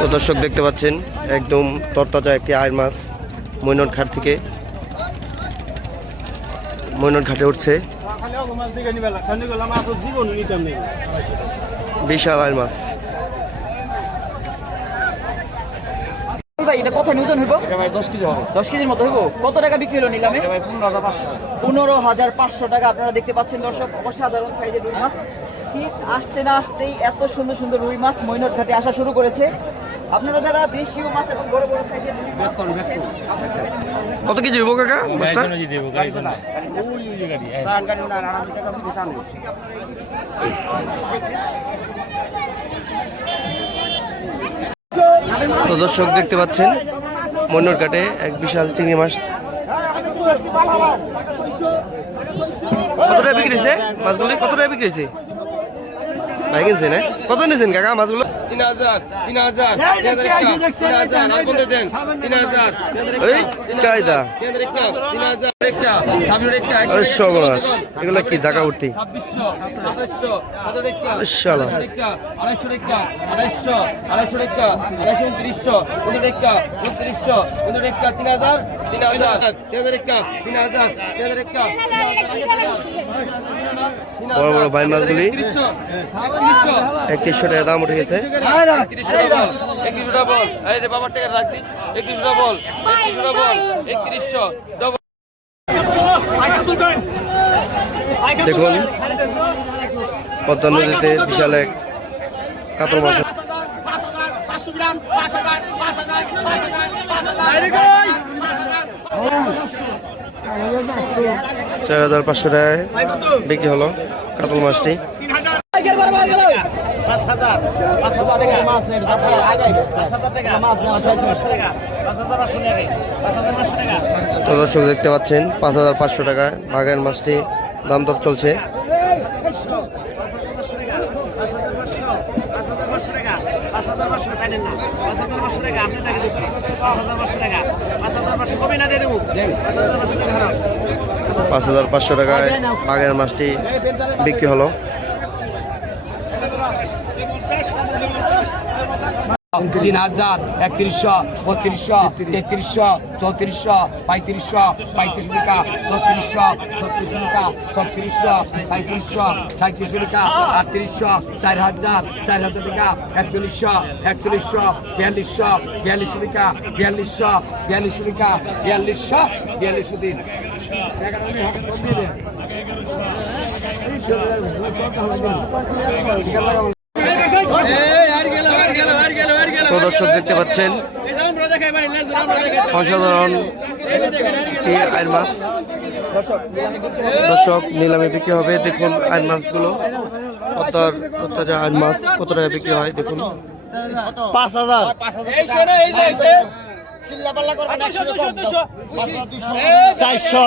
তো দর্শক দেখতে পাচ্ছেন একদম তরতাজা একটি আয়ের মাছ মৈনট ঘাট থেকে। মৈনট ঘাটে উঠছে। বিশাল আয়ের মাছ। ভাই এটা কত ওজন হইব? দশ কেজি হবে। দশ কেজির মতো হইব? কত টাকা বিক্রি হলো নিলামে? পনেরো হাজার পাঁচশো। টাকা আপনারা দেখতে পাচ্ছেন দর্শক অসাধারণ সাইজের রুই মাছ। শীত আসতে না আসতেই এত সুন্দর সুন্দর রুই মাছ মৈনট ঘাটে আসা শুরু করেছে। আপনারা যারা দেশীয় মাছ এবং বড় বড় সাইজের কত কেজি হইব কাকা? মাছটা বিশাল তো দর্শক দেখতে পাচ্ছেন মন্নর ঘাটে এক বিশাল চিংড়ি মাছ। কত টাকা বিক্রি হয়েছে? মাছগুলি কত টাকা বিক্রি হয়েছে? ভাই কিনছে কত নিয়েছেন কাকা মাছগুলো তিন হাজার তিন হাজার তিন হাজার দেন তিন হাজার এই কায়দা তিন হাজার একটা তিন হাজার একটা ছাব্বিশ একটা এগুলো কি জায়গা হাজার, বড় বড় বাইর মাছগুলি একত্রিশশো। টাকা দাম উঠে গেছে একত্রিশশো বল। এই বাবার টাকা রাখ দি। একত্রিশশো বল। একত্রিশশো বল। একত্রিশশো। দেখুন পদ্মা নদীতে বিশাল এক কাতল মাছ। চার হাজার পাঁচশো টাকায় বিক্রি হলো কাতল মাছটি। পাঁচ হাজার পাঁচ হাজার টাকা। পাঁচ হাজার আগে পাঁচ হাজার টাকা। পাঁচ হাজার টাকা। পাঁচ হাজার পাঁচশো টাকা পাঁচ হাজার পাঁচশো টাকা। তো দর্শক দেখতে পাচ্ছেন পাঁচ হাজার পাঁচশো টাকায় বাঘের মাছটি দাম দর চলছে। টাকা টাকা টাকা টাকা টাকা। পাঁচ হাজার পাঁচশো টাকায় বাঘের মাছটি বিক্রি হলো। তিন হাজার একত্রিশশো, বত্রিশশো, তেত্রিশশো, চৌত্রিশশো, পঁয়ত্রিশশো, পঁয়ত্রিশ টাকা চৌত্রিশশো ছত্রিশ টাকা ছত্রিশশো সাঁত্রিশশো সাঁত্রিশ টাকা আটত্রিশশো, চার হাজার চার হাজার টাকা, একচল্লিশশো একচল্লিশশো, বিয়াল্লিশশো, বিয়াল্লিশ টাকা বিয়াল্লিশশো, বিয়াল্লিশ টাকা বিয়াল্লিশশো বিয়াল্লিশশো দিন। তো দর্শক দেখতে পাচ্ছেন অসাধারণ আইন মাছ দর্শক নিলামে বিক্রি হবে দেখুন আইন মাছগুলো পদ্মা আইন মাছ কত টাকা বিক্রি হয় দেখুন পাঁচ হাজার চারশো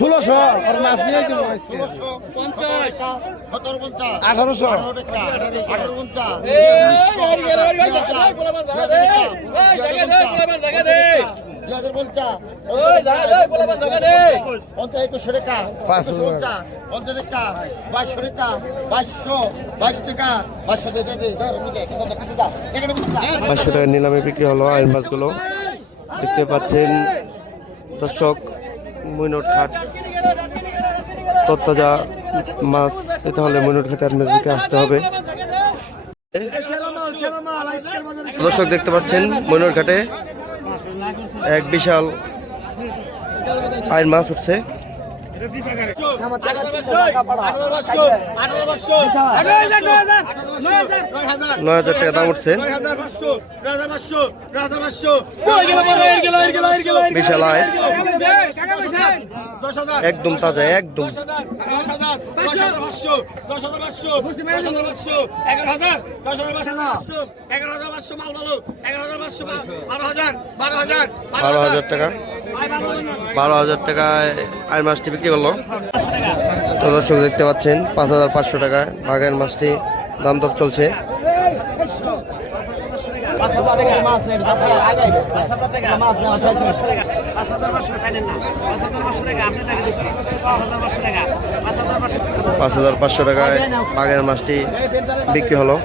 ষোলোশো আর মাছ নিয়ে সতেরো পঞ্চাশ আঠারোশো আঠারো পঞ্চাশ একুশশো টাকা পঞ্চাশ টাকা বাইশশো টাকা বাইশশো বাইশ টাকা বাইশশো টাকা পাঁচশো টাকার নিলামে বিক্রি হলো আইন মাছগুলো। দেখতে পাচ্ছেন দর্শক মৈনট ঘাট তত্তাজা মাছ যেতে হলে মৈনট ঘাটে আপনাদেরকে আসতে হবে। দর্শক দেখতে পাচ্ছেন মৈনট ঘাটে এক বিশাল আইন মাছ উঠছে নয় হাজার টাকা দাম উঠছে। বিশাল একদম তাজা একদম। দশ হাজার দশ হাজার পাঁচশো দশ হাজার পাঁচশো দশ হাজার পাঁচশো এগারো হাজার দশ হাজার পাঁচশো এগারো হাজার পাঁচশো মাল ভালো এগারো হাজার পাঁচশো বারো হাজার বারো হাজার বারো হাজার। টাকা। বারো হাজার টাকায় আর মাছটি বিক্রি করল। তো দর্শক দেখতে পাচ্ছেন পাঁচ হাজার পাঁচশো টাকায় বাঘের মাছটি দাম দর চলছে পাঁচ হাজার টাকা মাছ নেন পাঁচ হাজার আগে পাঁচ হাজার টাকা মাছ নেওয়া চাইছে পাঁচ হাজার পাঁচশো টাকায় আগের মাছটি বিক্রি হলো